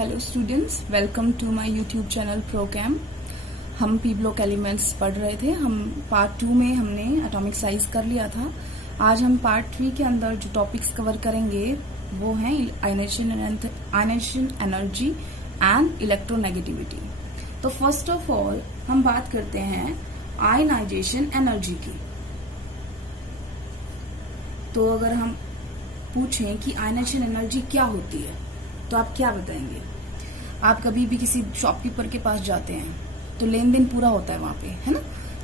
Hello students, welcome to my YouTube channel program. हम P block elements पढ़ रहे थे। हम पार्ट 2 में हमने एटॉमिक साइज कर लिया था। आज हम पार्ट 3 के अंदर जो टॉपिक्स कवर करेंगे वो हैं आयनाइजेशन एनर्जी एंड इलेक्ट्रोनेगेटिविटी। तो फर्स्ट ऑफ ऑल हम बात करते हैं आयनाइजेशन एनर्जी की। तो अगर हम पूछें कि आयनाइजेशन एनर्जी क्या होती है तो आप क्या बताएंगे? आप कभी भी किसी शॉपकीपर के पास जाते हैं तो लेन देन पूरा होता है वहां पे, है ना।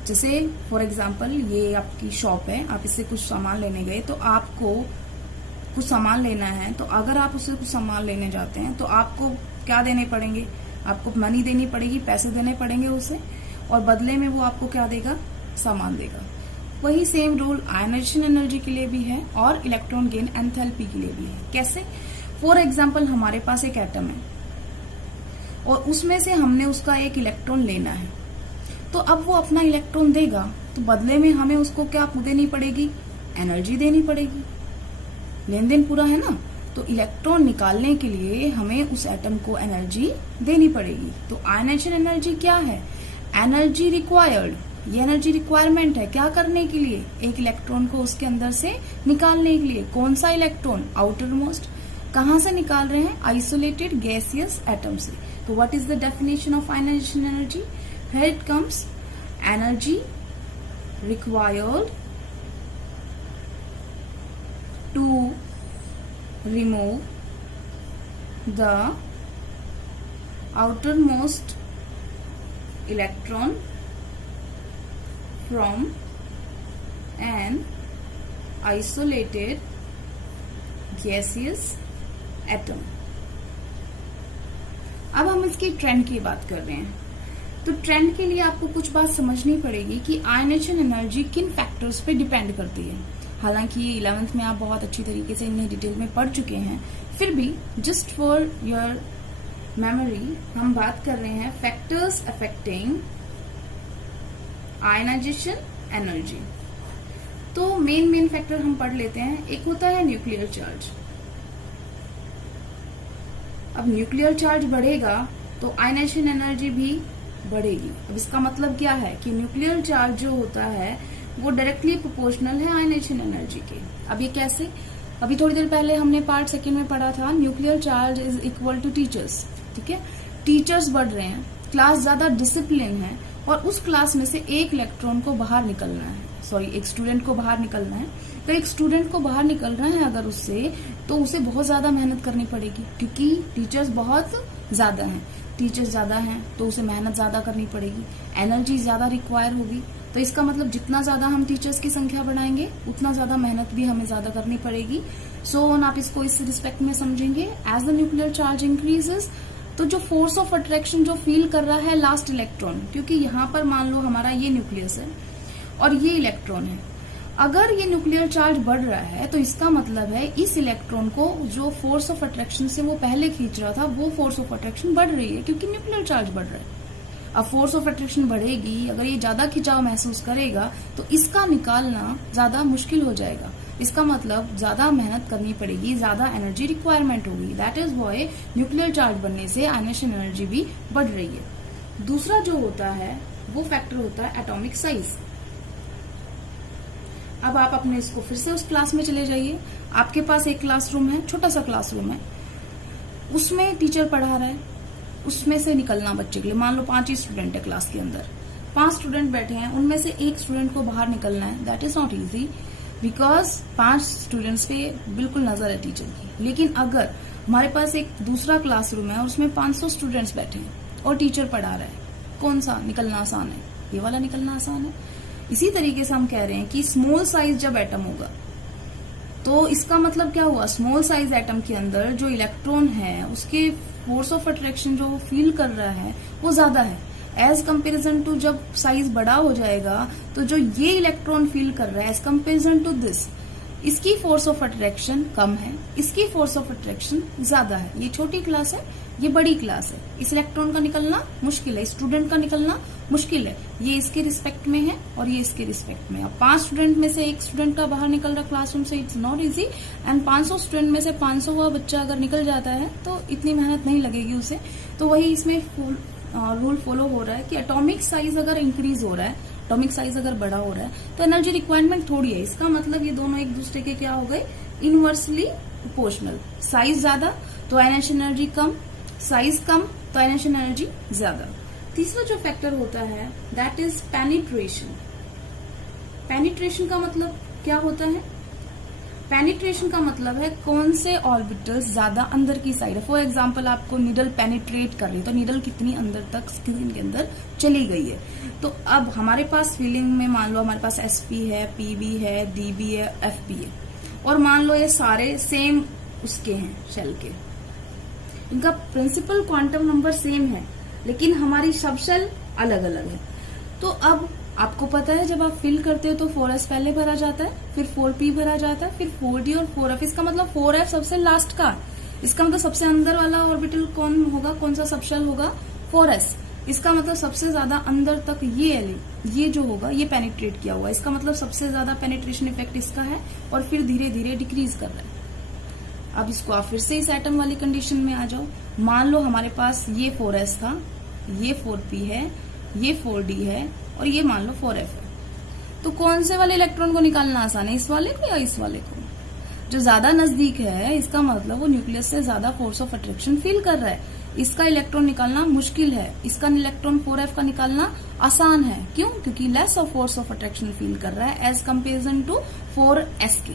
जैसे फॉर एग्जांपल ये आपकी शॉप है, आप इससे कुछ सामान लेने गए तो आपको कुछ सामान लेना है। तो अगर आप उससे कुछ सामान लेने जाते हैं तो आपको क्या देने पड़ेंगे? आपको मनी देनी पड़ेगी, पैसे देने पड़ेंगे उसे, और बदले में वो आपको क्या देगा? सामान देगा। वही सेम रूल आयनाइजेशन एनर्जी के लिए भी है और इलेक्ट्रॉन गेन एंथैल्पी के लिए भी है। कैसे? फॉर एग्जाम्पल हमारे पास एक एटम है और उसमें से हमने उसका एक इलेक्ट्रॉन लेना है। तो अब वो अपना इलेक्ट्रॉन देगा तो बदले में हमें उसको क्या देनी पड़ेगी? एनर्जी देनी पड़ेगी। लेन देन पूरा है ना। तो इलेक्ट्रॉन निकालने के लिए हमें उस एटम को एनर्जी देनी पड़ेगी। तो आयनाइजेशन एनर्जी क्या है? Energy required. ये एनर्जी रिक्वायरमेंट है क्या करने के लिए? एक इलेक्ट्रॉन को उसके अंदर से निकालने के लिए। कौन सा इलेक्ट्रॉन? Outer most. कहां से निकाल रहे हैं? आइसोलेटेड गैसियस एटम से। तो what is the definition of ionisation energy? Here it comes, energy required to remove the outermost electron from an isolated gaseous atom। अब हम इसकी ट्रेंड की बात कर रहे हैं। तो ट्रेंड के लिए आपको कुछ बात समझनी पड़ेगी कि आयनाइजेशन एनर्जी किन फैक्टर्स पे डिपेंड करती है। हालांकि 11th में आप बहुत अच्छी तरीके से इन्हें डिटेल में पढ़ चुके हैं, फिर भी जस्ट फॉर योर मेमोरी हम बात कर रहे हैं फैक्टर्स अफेक्टिंग आयनाइजेशन एनर्जी। तो मेन फैक्टर हम पढ़ लेते हैं। एक होता है न्यूक्लियर चार्ज। अब न्यूक्लियर चार्ज बढ़ेगा तो आयनाइजेशन एनर्जी भी बढ़ेगी। अब इसका मतलब क्या है कि न्यूक्लियर चार्ज जो होता है वो डायरेक्टली प्रोपोर्शनल है आयनाइजेशन एनर्जी के। अब ये कैसे? अभी थोड़ी देर पहले हमने पार्ट 2 में पढ़ा था nuclear charge is equal to teachers. ठीक है, टीचर्स बढ़ रहे हैं, क्लास ज्यादा डिसिप्लिन है और उस क्लास में से एक इलेक्ट्रॉन को बाहर निकलना है, एक स्टूडेंट को बाहर निकलना है। तो एक स्टूडेंट को बाहर निकलना है अगर उससे, तो उसे बहुत ज्यादा मेहनत करनी पड़ेगी क्योंकि टीचर्स बहुत ज्यादा हैं। टीचर्स ज्यादा हैं तो उसे मेहनत ज्यादा करनी पड़ेगी, एनर्जी ज्यादा रिक्वायर होगी। तो इसका मतलब जितना ज्यादा हम टीचर्स की संख्या बढ़ाएंगे उतना ज्यादा मेहनत भी हमें ज्यादा करनी पड़ेगी। सो आप इसको इस रिस्पेक्ट में समझेंगे। As the nuclear charge increases, तो जो फोर्स ऑफ अट्रैक्शन जो फील कर रहा है लास्ट इलेक्ट्रॉन, क्योंकि यहाँ पर मान लो हमारा ये न्यूक्लियस है और ये इलेक्ट्रॉन है, अगर ये न्यूक्लियर चार्ज बढ़ रहा है तो इसका मतलब है इस इलेक्ट्रॉन को जो फोर्स ऑफ अट्रैक्शन से वो पहले खींच रहा था वो फोर्स ऑफ अट्रैक्शन बढ़ रही है क्योंकि न्यूक्लियर चार्ज बढ़ रहा है। अब फोर्स ऑफ अट्रैक्शन बढ़ेगी, अगर ये ज्यादा खिंचाव महसूस करेगा तो इसका निकालना ज्यादा मुश्किल हो जाएगा। इसका मतलब ज्यादा मेहनत करनी पड़ेगी, ज्यादा एनर्जी रिक्वायरमेंट होगी। That is why nuclear charge बढ़ने से आयनाइजेशन एनर्जी भी बढ़ रही है। दूसरा जो होता है वो फैक्टर होता है एटॉमिक साइज। अब आप अपने इसको फिर से उस क्लास में चले जाइए। आपके पास एक क्लासरूम है, छोटा सा क्लासरूम है, उसमें टीचर पढ़ा रहा है, उसमें से निकलना बच्चे के लिए, मान लो 5 ही स्टूडेंट है क्लास के अंदर, 5 स्टूडेंट बैठे हैं, उनमें से एक स्टूडेंट को बाहर निकलना है। That is not easy because 5 students पे बिल्कुल नजर है टीचर की। लेकिन अगर हमारे पास एक दूसरा क्लासरूम है और उसमें 500 स्टूडेंट्स बैठे हैं और टीचर पढ़ा रहा है, कौन सा निकलना आसान है? ये वाला निकलना आसान है। इसी तरीके से हम कह रहे हैं कि स्मॉल साइज जब एटम होगा तो इसका मतलब क्या हुआ? स्मॉल साइज एटम के अंदर जो इलेक्ट्रॉन है उसके फोर्स ऑफ अट्रैक्शन जो वो फील कर रहा है वो ज्यादा है एज कंपेरिजन टू जब साइज बड़ा हो जाएगा तो जो ये इलेक्ट्रॉन फील कर रहा है एज कंपेरिजन टू दिस, इसकी फोर्स ऑफ अट्रैक्शन कम है, इसकी फोर्स ऑफ अट्रैक्शन ज्यादा है। ये छोटी क्लास है, ये बड़ी क्लास है। इस इलेक्ट्रॉन का निकलना मुश्किल है, स्टूडेंट का निकलना मुश्किल है। ये इसके रिस्पेक्ट में है और ये इसके रिस्पेक्ट में है। अब 5 स्टूडेंट में से एक स्टूडेंट का बाहर निकल रहा क्लासरूम से, it's not easy. And 500 student में से 500वां बच्चा अगर निकल जाता है तो इतनी मेहनत नहीं लगेगी उसे। तो वही इसमें रूल फॉलो हो रहा है कि एटॉमिक साइज अगर इंक्रीज हो रहा है, एटॉमिक साइज अगर बड़ा हो रहा है, तो एनर्जी रिक्वायरमेंट थोड़ी है। इसका मतलब ये दोनों एक दूसरे के क्या हो गए, इनवर्सली प्रोपोर्शनल। साइज ज्यादा तो आयनाइजेशन एनर्जी कम, साइज कम तो आयनाइजेशन एनर्जी ज्यादा। तीसरा जो फैक्टर होता है दैट इज पेनिट्रेशन। पेनिट्रेशन का मतलब क्या होता है? पेनिट्रेशन का मतलब है कौन से ऑर्बिटल्स ज्यादा अंदर की साइड है। फॉर एग्जाम्पल आपको नीडल पेनिट्रेट कर रही है तो नीडल कितनी अंदर तक स्क्रीन के अंदर चली गई है। तो अब हमारे पास फीलिंग में मान लो हमारे पास SP है, PB है, DB है, FP है, और मान लो ये सारे सेम उसके हैं शेल के, इनका प्रिंसिपल क्वांटम नंबर सेम है, लेकिन हमारी सब शेल अलग अलग है। तो अब आपको पता है जब आप फिल करते हो तो 4s पहले भरा जाता है, फिर 4p भरा जाता है, फिर 4d और 4f। इसका मतलब 4f सबसे लास्ट का, इसका मतलब सबसे अंदर वाला ऑर्बिटल कौन होगा, कौन सा सबशेल होगा, 4s। इसका मतलब सबसे ज्यादा अंदर तक ये जो होगा ये पेनिट्रेट किया हुआ है। इसका मतलब सबसे ज्यादा पेनिट्रेशन इफेक्ट इसका है और फिर धीरे धीरे डिक्रीज कर रहा है। अब इसको आप फिर से इस एटम वाली कंडीशन में आ जाओ। मान लो हमारे पास ये 4s था, ये 4p है, ये 4d है और ये मान लो 4f है। तो कौन से वाले इलेक्ट्रॉन को निकालना आसान है, इस वाले को या इस वाले को? जो ज्यादा नजदीक है, इसका मतलब वो न्यूक्लियस से ज्यादा फोर्स ऑफ अट्रैक्शन फील कर रहा है। इसका इलेक्ट्रॉन निकालना मुश्किल है, इसका इलेक्ट्रॉन 4f का निकालना आसान है। क्यों? क्योंकि less of force of attraction feel कर रहा है एज कंपेरिजन टू 4s के।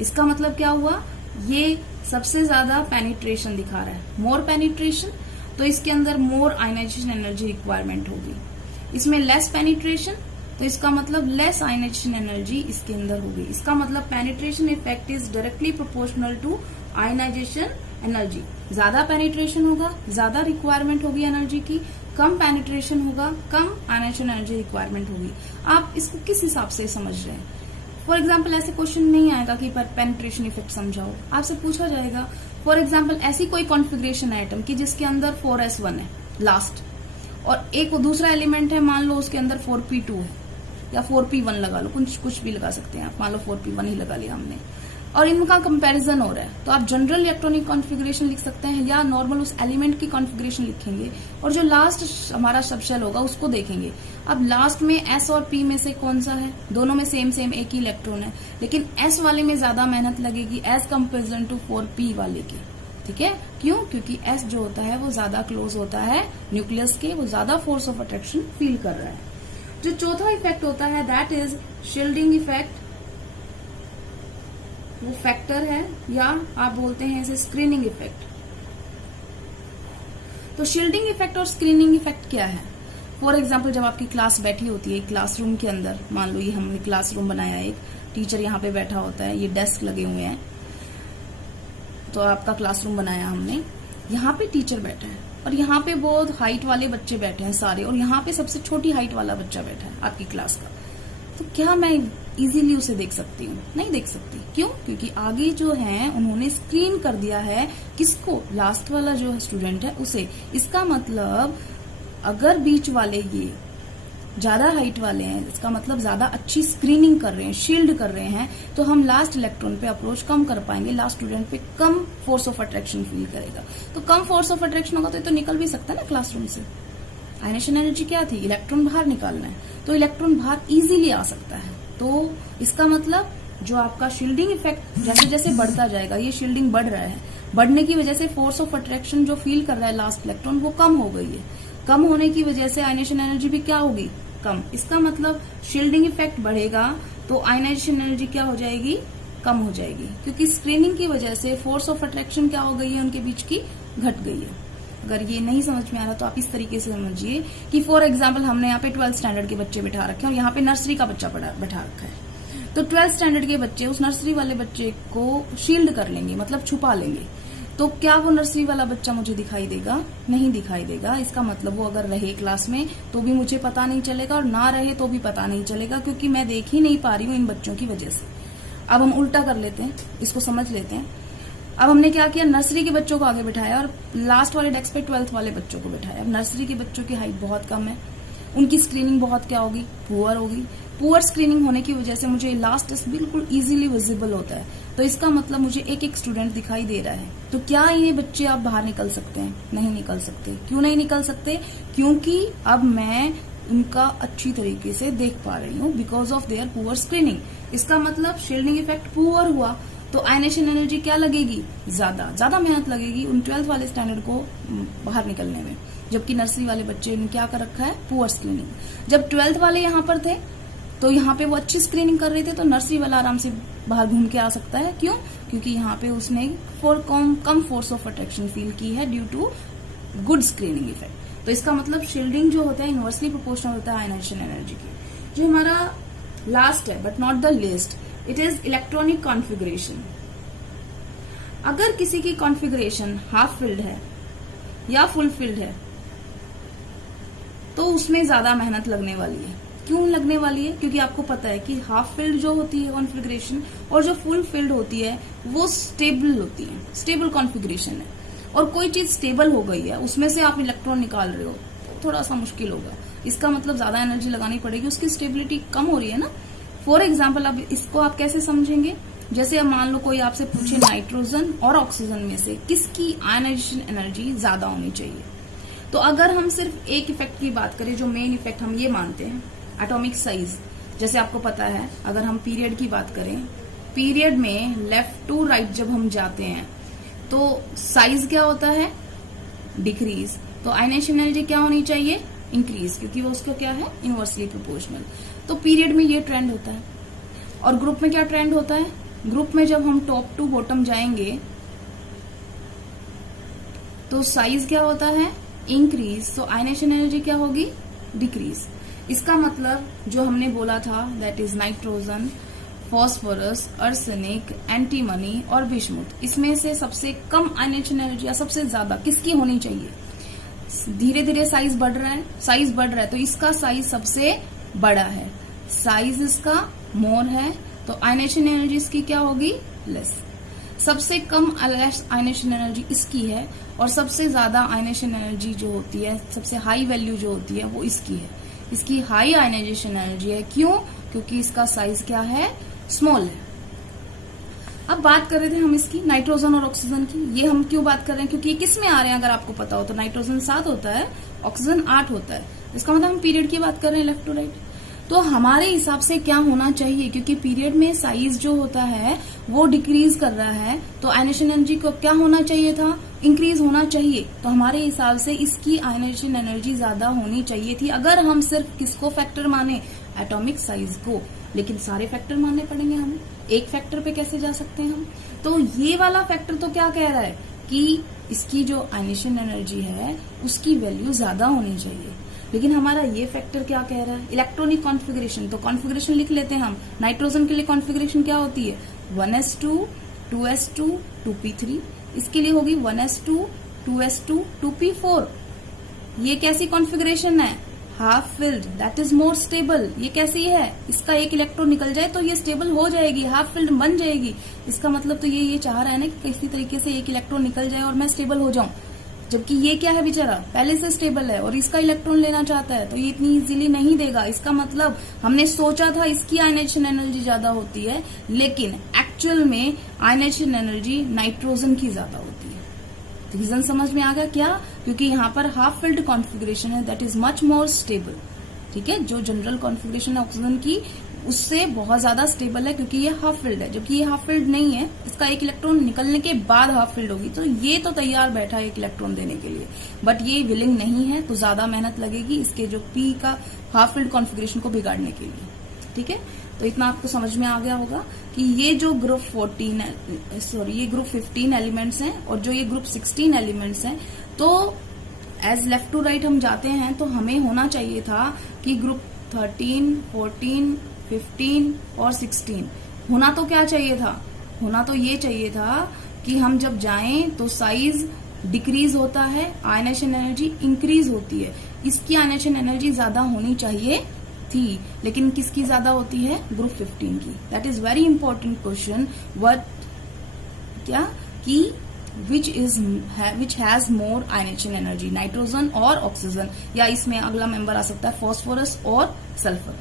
इसका मतलब क्या हुआ, ये सबसे ज्यादा पेनिट्रेशन दिखा रहा है, मोर पेनिट्रेशन, तो इसके अंदर मोर आयनाइजेशन एनर्जी रिक्वायरमेंट होगी। इसमें लेस पेनिट्रेशन, तो इसका मतलब लेस आयनाइजेशन एनर्जी इसके अंदर होगी। इसका मतलब penetration effect is directly proportional to ionization energy. ज्यादा पेनिट्रेशन होगा, ज्यादा रिक्वायरमेंट होगी एनर्जी की, कम पेनिट्रेशन होगा, कम आयनाइजेशन एनर्जी रिक्वायरमेंट होगी। आप इसको किस हिसाब से समझ रहे हैं? फॉर एग्जाम्पल ऐसे क्वेश्चन नहीं आएगा कि पेनिट्रेशन इफेक्ट समझाओ, आपसे पूछा जाएगा फॉर एग्जाम्पल ऐसी कोई कॉन्फ़िगरेशन है एटम की जिसके अंदर 4s1 है लास्ट, और एक दूसरा एलिमेंट है मान लो उसके अंदर 4p2 है या 4p1 लगा लो, कुछ भी लगा सकते हैं आप, मान लो 4p1 ही लगा लिया हमने, और इनका कंपैरिजन हो रहा है। तो आप जनरल इलेक्ट्रॉनिक कॉन्फ़िगरेशन लिख सकते हैं या नॉर्मल उस एलिमेंट की कॉन्फ़िगरेशन लिखेंगे और जो लास्ट हमारा सबशेल होगा उसको देखेंगे। अब लास्ट में s और p में से कौन सा है? दोनों में सेम एक ही इलेक्ट्रॉन है, लेकिन s वाले में ज्यादा मेहनत लगेगी एज कंपेरिजन टू 4p वाले की। ठीक है, क्यों? क्योंकि s जो होता है वो ज्यादा क्लोज होता है न्यूक्लियस के, वो ज्यादा फोर्स ऑफ अट्रैक्शन फील कर रहा है। जो चौथा इफेक्ट होता है दैट इज शील्डिंग इफेक्ट। वो फैक्टर है या आप बोलते हैं इसे स्क्रीनिंग इफेक्ट। तो शील्डिंग इफेक्ट और स्क्रीनिंग इफेक्ट क्या है? फॉर एग्जाम्पल जब आपकी क्लास बैठी होती है क्लासरूम के अंदर, मान लो ये हमने क्लासरूम बनाया, एक टीचर यहाँ पे बैठा होता है, ये डेस्क लगे हुए हैं, तो आपका क्लासरूम बनाया हमने, यहाँ पे टीचर बैठा है और यहाँ पे बहुत हाइट वाले बच्चे बैठे हैं सारे, और यहाँ पे सबसे छोटी हाइट वाला बच्चा बैठा है आपकी क्लास का। तो क्या मैं इजीली उसे देख सकती हूँ? नहीं देख सकती। क्यों? क्योंकि आगे जो है उन्होंने स्क्रीन कर दिया है किसको? लास्ट वाला जो स्टूडेंट है उसे। इसका मतलब अगर बीच वाले ये ज्यादा हाइट वाले हैं, इसका मतलब ज्यादा अच्छी स्क्रीनिंग कर रहे हैं, शील्ड कर रहे हैं, तो हम लास्ट इलेक्ट्रॉन पे अप्रोच कम कर पाएंगे, लास्ट स्टूडेंट पे कम फोर्स ऑफ अट्रैक्शन फील करेगा। तो कम फोर्स ऑफ अट्रैक्शन होगा तो ये तो निकल भी सकता है ना क्लासरूम से। आयनाइजेशन एनर्जी क्या थी? इलेक्ट्रॉन बाहर निकालना है, तो इलेक्ट्रॉन बाहर इजीली आ सकता है। तो इसका मतलब जो आपका शील्डिंग इफेक्ट जैसे जैसे बढ़ता जाएगा, ये शील्डिंग बढ़ रहा है, बढ़ने की वजह से फोर्स ऑफ अट्रैक्शन जो फील कर रहा है लास्ट इलेक्ट्रॉन वो कम हो गई है। कम होने की वजह से आयनाइजेशन एनर्जी भी क्या होगी? कम। इसका मतलब शील्डिंग इफेक्ट बढ़ेगा तो आयनाइजेशन एनर्जी क्या हो जाएगी? कम हो जाएगी, क्योंकि स्क्रीनिंग की वजह से फोर्स ऑफ अट्रैक्शन क्या हो गई है उनके बीच की? घट गई है। अगर ये नहीं समझ में आ रहा तो आप इस तरीके से समझिए कि फॉर एग्जाम्पल हमने यहाँ पे 12th स्टैंडर्ड के बच्चे बैठा रखे हैं और यहाँ पे नर्सरी का बच्चा बैठा रखा है। तो 12th स्टैंडर्ड के बच्चे उस नर्सरी वाले बच्चे को शील्ड कर लेंगे, मतलब छुपा लेंगे। तो क्या वो नर्सरी वाला बच्चा मुझे दिखाई देगा? नहीं दिखाई देगा। इसका मतलब वो अगर रहे क्लास में तो भी मुझे पता नहीं चलेगा और ना रहे तो भी पता नहीं चलेगा, क्योंकि मैं देख ही नहीं पा रही हूँ इन बच्चों की वजह से। अब हम उल्टा कर लेते हैं, इसको समझ लेते हैं। अब हमने क्या किया, नर्सरी के बच्चों को आगे बिठाया और लास्ट वाले डेस्क पे 12th वाले बच्चों को बिठाया। अब नर्सरी के बच्चों की हाइट बहुत कम है, उनकी स्क्रीनिंग बहुत क्या होगी, पुअर होगी। पुअर स्क्रीनिंग होने की वजह से मुझे लास्ट टेस्ट बिल्कुल इजीली विजिबल होता है, तो इसका मतलब मुझे एक एक स्टूडेंट दिखाई दे रहा है। तो क्या ये बच्चे आप बाहर निकल सकते हैं? नहीं निकल सकते। क्यों नहीं निकल सकते? क्योंकि अब मैं उनका अच्छी तरीके से देख पा रही हूँ, because of their poor screening. इसका मतलब शील्डिंग इफेक्ट पुअर हुआ, तो आयनेशन एनर्जी क्या लगेगी, ज्यादा मेहनत लगेगी उन 12th वाले स्टैंडर्ड को बाहर निकलने में, जबकि नर्सरी वाले बच्चे ने क्या कर रखा है, पुअर स्क्रीनिंग। जब 12th वाले यहाँ पर थे तो यहाँ पे वो अच्छी स्क्रीनिंग कर रहे थे, तो नर्सरी वाला आराम से बाहर घूम के आ सकता है। क्यों? क्योंकि यहाँ पे उसने कम फोर्स ऑफ अट्रैक्शन फील की है due to good screening effect. तो इसका मतलब शील्डिंग जो होता है इनवर्सली प्रोपोर्शनल होता है आयनेशन एनर्जी की। जो हमारा लास्ट है but not the list, it is electronic configuration. अगर किसी की कॉन्फ़िगरेशन हाफ फिल्ड है या फुल फिल्ड है तो उसमें ज्यादा मेहनत लगने वाली है। क्यों लगने वाली है? क्योंकि आपको पता है कि हाफ फिल्ड जो होती है कॉन्फ़िगरेशन और जो फुल फिल्ड होती है वो स्टेबल होती है, स्टेबल कॉन्फ़िगरेशन है। और कोई चीज स्टेबल हो गई है, उसमें से आप इलेक्ट्रॉन निकाल रहे हो तो थोड़ा सा मुश्किल होगा। इसका मतलब ज्यादा एनर्जी लगानी पड़ेगी, उसकी स्टेबिलिटी कम हो रही है ना। फॉर एग्जाम्पल, अब इसको आप कैसे समझेंगे? जैसे अब मान लो कोई आपसे पूछे नाइट्रोजन और ऑक्सीजन में से किसकी आयनाइजेशन एनर्जी ज्यादा होनी चाहिए, तो अगर हम सिर्फ एक इफेक्ट की बात करें, जो मेन इफेक्ट हम ये मानते हैं, एटॉमिक साइज। जैसे आपको पता है, अगर हम पीरियड की बात करें, पीरियड में लेफ्ट टू राइट जब हम जाते हैं तो साइज क्या होता है, डिक्रीज। तो आयनेशन एनर्जी क्या होनी चाहिए, इंक्रीज, क्योंकि वो उसका क्या है, इनवर्सली प्रोपोर्शनल। तो पीरियड में ये ट्रेंड होता है। और ग्रुप में क्या ट्रेंड होता है, ग्रुप में जब हम टॉप टू बॉटम जाएंगे तो साइज क्या होता है, इंक्रीज। तो आयनेशन एनर्जी क्या होगी, डिक्रीज। इसका मतलब जो हमने बोला था, that is nitrogen, phosphorus, arsenic, antimony और बिस्मुथ, इसमें से सबसे कम आयनेशन एनर्जी या सबसे ज्यादा किसकी होनी चाहिए? धीरे धीरे साइज बढ़ रहा है, तो इसका साइज सबसे बड़ा है, साइज इसका मोर है, तो आयनेशन एनर्जी इसकी क्या होगी, लेस। सबसे कम आयनेशन एनर्जी इसकी है और सबसे ज्यादा आयनेशन एनर्जी जो होती है, सबसे हाई वैल्यू जो होती है वो इसकी है। इसकी हाई आयनाइजेशन एनर्जी है। क्यों? क्योंकि इसका साइज क्या है, स्मॉल है। अब बात कर रहे थे हम इसकी नाइट्रोजन और ऑक्सीजन की। ये हम क्यों बात कर रहे हैं? क्योंकि ये किस में आ रहे हैं, अगर आपको पता हो तो नाइट्रोजन 7 होता है, ऑक्सीजन 8 होता है। इसका मतलब हम पीरियड की बात कर रहे हैं, लेफ्ट टू राइट। तो हमारे हिसाब से क्या होना चाहिए, क्योंकि पीरियड में साइज जो होता है वो डिक्रीज कर रहा है, तो आयनेशन एनर्जी को क्या होना चाहिए था, इंक्रीज होना चाहिए। तो हमारे हिसाब से इसकी आयनेशन एनर्जी ज्यादा होनी चाहिए थी, अगर हम सिर्फ किसको फैक्टर माने, एटॉमिक साइज को। लेकिन सारे फैक्टर मानने पड़ेंगे हमें, एक फैक्टर पे कैसे जा सकते हैं हम? तो ये वाला फैक्टर तो क्या कह रहा है कि इसकी जो आयनेशन एनर्जी है उसकी वैल्यू ज्यादा होनी चाहिए। लेकिन हमारा ये फैक्टर क्या कह रहा है, इलेक्ट्रॉनिक कॉन्फ़िगरेशन। तो कॉन्फ़िगरेशन लिख लेते हैं हम। नाइट्रोजन के लिए कॉन्फ़िगरेशन क्या होती है, 1s2 2s2 2p3। इसके लिए होगी 1s2 2s2 2p4। ये कैसी कॉन्फ़िगरेशन है, half filled, that is more stable. ये कैसी है, इसका एक इलेक्ट्रॉन निकल जाए तो ये स्टेबल हो जाएगी, हाफ फिल्ड बन जाएगी। इसका मतलब तो ये चाह रहा है ना कि किसी तरीके से एक इलेक्ट्रॉन निकल जाए और मैं स्टेबल हो जाऊं, जबकि ये क्या है, बेचारा पहले से स्टेबल है और इसका इलेक्ट्रॉन लेना चाहता है, तो ये इतनी इजीली नहीं देगा। इसका मतलब हमने सोचा था इसकी आयनेशन एनर्जी ज्यादा होती है, लेकिन एक्चुअल में आयनेशन एनर्जी नाइट्रोजन की ज्यादा होती है। रीजन समझ में आ गया क्या? क्योंकि यहाँ पर हाफ फिल्ड कॉन्फ़िगरेशन है, that is much more stable. ठीक है, जो जनरल कॉन्फ़िगरेशन है ऑक्सीजन की उससे बहुत ज्यादा स्टेबल है, क्योंकि ये हाफ फिल्ड है, जबकि ये हाफ फिल्ड नहीं है। इसका एक इलेक्ट्रॉन निकलने के बाद हाफ फिल्ड होगी, तो ये तो तैयार बैठा है एक इलेक्ट्रॉन देने के लिए, बट ये विलिंग नहीं है, तो ज्यादा मेहनत लगेगी इसके जो पी का हाफ फिल्ड कॉन्फ़िगरेशन को बिगाड़ने के लिए। ठीक है, तो इतना आपको समझ में आ गया होगा कि ये जो ग्रुप 15 एलिमेंट्स हैं और जो ये ग्रुप 16 एलिमेंट्स हैं, तो एज लेफ्ट टू राइट हम जाते हैं तो हमें होना चाहिए था कि ग्रुप 13, 14, 15 और 16 होना तो क्या चाहिए था, होना तो ये चाहिए था कि हम जब जाएं तो साइज डिक्रीज होता है, आयनेशन एनर्जी इंक्रीज होती है। इसकी आयनेशन एनर्जी ज्यादा होनी चाहिए थी, लेकिन किसकी ज्यादा होती है? ग्रुप 15 की। That is very important question. What क्या कि which has more ionisation energy, nitrogen और ऑक्सीजन, या इसमें अगला मेंबर आ सकता है फॉस्फोरस और सल्फर।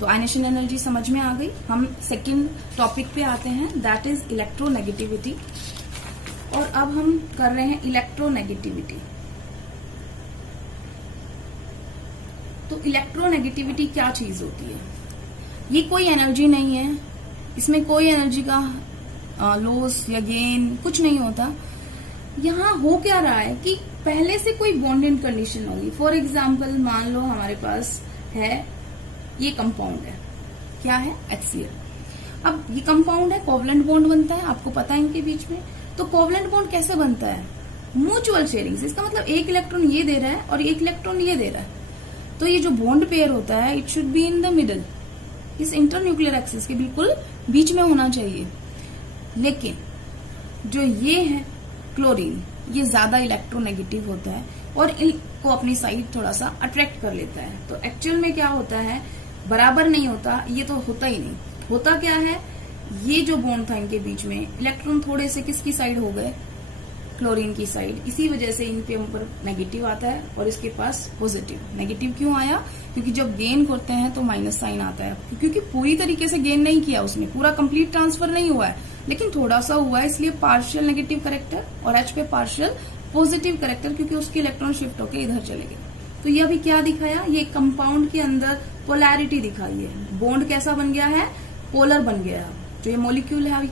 तो आयनेशन एनर्जी समझ में आ गई। हम सेकेंड टॉपिक पे आते हैं, दैट इज इलेक्ट्रोनेगेटिविटी। और अब हम कर रहे हैं इलेक्ट्रोनेगेटिविटी। तो इलेक्ट्रोनेगेटिविटी क्या चीज होती है? ये कोई एनर्जी नहीं है, इसमें कोई एनर्जी का लॉस या गेन कुछ नहीं होता। यहाँ हो क्या रहा है कि पहले से कोई बॉन्डिंग कंडीशन होगी। फॉर एग्जाम्पल मान लो हमारे पास है ये कंपाउंड है, क्या है? HCl। अब ये कंपाउंड है, कोवलेंट बॉन्ड बनता है, आपको पता है इनके बीच में। तो कोवलेंट बॉन्ड कैसे बनता है? म्यूचुअल शेयरिंग से। इसका मतलब एक इलेक्ट्रॉन ये दे रहा है और एक इलेक्ट्रॉन ये दे रहा है। तो ये जो बॉन्ड पेयर होता है it should be in the middle, इस इंटरन्यूक्लियर एक्सिस के बिल्कुल बीच में होना चाहिए। लेकिन जो ये है क्लोरीन, ये ज्यादा इलेक्ट्रोनेगेटिव होता है और इनको अपनी साइड थोड़ा सा अट्रैक्ट कर लेता है। तो एक्चुअल में क्या होता है? बराबर नहीं होता, ये तो होता ही नहीं। होता क्या है? ये जो बॉन्ड था इनके बीच में, इलेक्ट्रॉन थोड़े से किसकी साइड हो गए? क्लोरीन की साइड। इसी वजह से इन पे ऊपर नेगेटिव आता है और इसके पास पॉजिटिव। नेगेटिव क्यों आया? क्योंकि जब गेन करते हैं तो माइनस साइन आता है, क्योंकि पूरी तरीके से गेन नहीं किया उसने, पूरा कंप्लीट ट्रांसफर नहीं हुआ है, लेकिन थोड़ा सा हुआ है, इसलिए पार्शियल नेगेटिव करेक्टर और H पे पार्शियल पॉजिटिव करेक्टर, क्योंकि उसके इलेक्ट्रॉन शिफ्ट होकर इधर चले गए। तो ये अभी क्या दिखाया? ये कंपाउंड के अंदर पोलैरिटी दिखाई है। बॉन्ड कैसा बन गया है? पोलर बन गया है। जो ये मॉलिक्यूल है अभी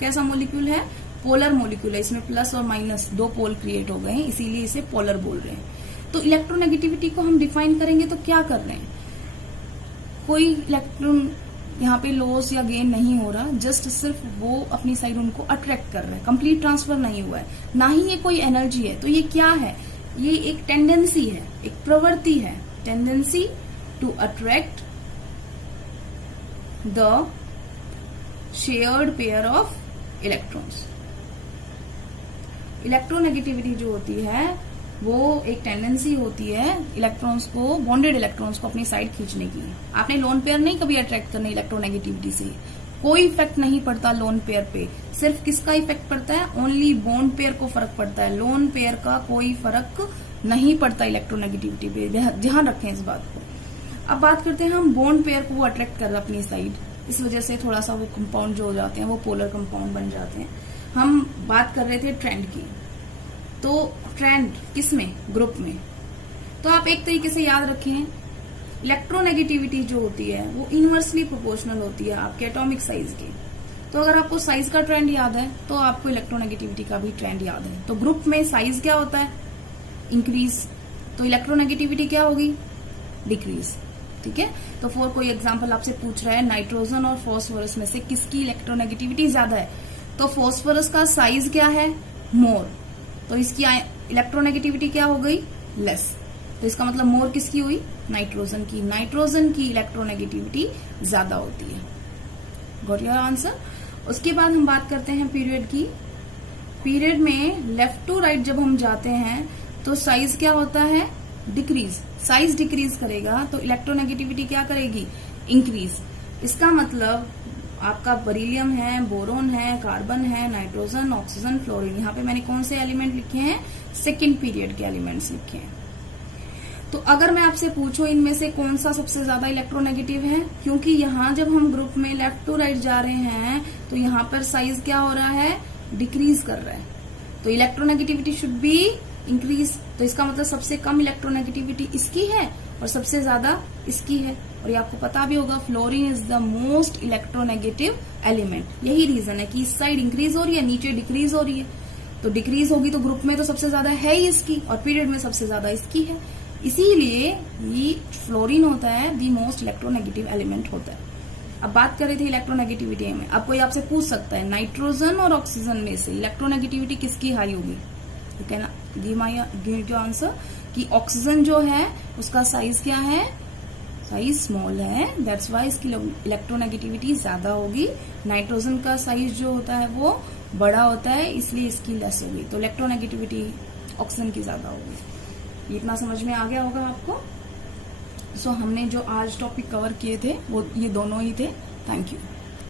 कैसा मॉलिक्यूल है? पोलर मॉलिक्यूल है। इसमें प्लस और माइनस दो पोल क्रिएट हो गए हैं, इसीलिए इसे पोलर बोल रहे हैं। तो इलेक्ट्रोनेगेटिविटी को हम डिफाइन करेंगे तो क्या कर रहे हैं? कोई इलेक्ट्रॉन यहाँ पे लॉस या गेन नहीं हो रहा, जस्ट सिर्फ वो अपनी साइड उनको अट्रैक्ट कर रहे हैं, कंप्लीट ट्रांसफर नहीं हुआ है, ना ही ये कोई एनर्जी है। तो ये क्या है? ये एक टेंडेंसी है, एक प्रवृत्ति है, tendency to attract the shared pair of electrons. Electronegativity जो होती है वो एक टेंडेंसी होती है इलेक्ट्रॉन्स को, बॉन्डेड इलेक्ट्रॉन्स को अपनी साइड खींचने की। आपने लोन पेयर नहीं कभी अट्रैक्ट करना इलेक्ट्रोनेगेटिविटी से, कोई इफेक्ट नहीं पड़ता लोन पेयर पे। सिर्फ किसका इफेक्ट पड़ता है? ओनली बॉन्ड पेयर को फर्क पड़ता है, लोन पेयर का कोई फर्क नहीं पड़ता इलेक्ट्रोनेगेटिविटी पे। ध्यान रखें इस बात को। अब बात करते हैं हम बॉन्ड पेयर को वो अट्रैक्ट कर रहा अपनी साइड, इस वजह से थोड़ा सा वो कंपाउंड जो हो जाते हैं वो पोलर कंपाउंड बन जाते हैं। हम बात कर रहे थे ट्रेंड की, तो ट्रेंड किसमें? ग्रुप में। तो आप एक तरीके से याद रखें, इलेक्ट्रोनेगेटिविटी जो होती है वो इनवर्सली प्रोपोर्शनल होती है आपके एटॉमिक साइज की। तो अगर आपको साइज का ट्रेंड याद है तो आपको इलेक्ट्रोनेगेटिविटी का भी ट्रेंड याद है। तो ग्रुप में साइज क्या होता है? इंक्रीज। तो इलेक्ट्रोनेगेटिविटी क्या होगी? डिक्रीज। ठीक है। तो फॉर कोई एग्जांपल आपसे पूछ रहा है नाइट्रोजन और फॉस्फोरस में से किसकी इलेक्ट्रोनेगेटिविटी ज्यादा है, तो फॉस्फोरस का साइज क्या है? मोर। तो इसकी इलेक्ट्रोनेगेटिविटी क्या हो गई? लेस। तो इसका मतलब मोर किसकी हुई? नाइट्रोजन की। नाइट्रोजन की इलेक्ट्रोनेगेटिविटी ज्यादा होती है। Got your answer. उसके बाद हम बात करते हैं पीरियड की। पीरियड में लेफ्ट टू राइट जब हम जाते हैं तो साइज क्या होता है? डिक्रीज। साइज डिक्रीज करेगा तो इलेक्ट्रोनेगेटिविटी क्या करेगी? इंक्रीज। इसका मतलब आपका बेरिलियम है, बोरोन है, कार्बन है, नाइट्रोजन, ऑक्सीजन, फ्लोरीन। यहाँ पे मैंने कौन से एलिमेंट लिखे हैं? सेकेंड पीरियड के एलिमेंट्स लिखे हैं। तो अगर मैं आपसे पूछूं इनमें से कौन सा सबसे ज्यादा इलेक्ट्रोनेगेटिव है, क्योंकि यहाँ जब हम ग्रुप में लेफ्ट टू राइट जा रहे हैं तो यहाँ पर साइज क्या हो रहा है? डिक्रीज कर रहा है। तो इलेक्ट्रोनेगेटिविटी शुड बी इंक्रीज। तो इसका मतलब सबसे कम इलेक्ट्रोनेगेटिविटी इसकी है और सबसे ज्यादा इसकी है। और ये आपको पता भी होगा fluorine is the most electronegative element. यही रीजन है कि इस साइड इंक्रीज हो रही है, नीचे डिक्रीज हो रही है। तो डिक्रीज होगी तो ग्रुप में तो सबसे ज्यादा है ही इसकी और पीरियड में सबसे ज्यादा इसकी है। इसीलिए ये फ्लोरीन होता है द मोस्ट इलेक्ट्रोनेगेटिव एलिमेंट होता है। अब बात कर रहे थे इलेक्ट्रोनेगेटिविटी में। अब कोई आपसे पूछ सकता है नाइट्रोजन और ऑक्सीजन में से इलेक्ट्रोनेगेटिविटी किसकी हाई होगी? You can give your answer कि ऑक्सीजन जो है उसका साइज क्या है? साइज स्मॉल है, दैट्स वाई इसकी इलेक्ट्रोनेगेटिविटी ज्यादा होगी। नाइट्रोजन का साइज जो होता है वो बड़ा होता है, इसलिए इसकी लेस होगी। तो इलेक्ट्रोनेगेटिविटी ऑक्सीजन की ज्यादा होगी। इतना समझ में आ गया होगा आपको। सो हमने जो आज टॉपिक कवर किए थे वो ये दोनों ही थे। Thank you.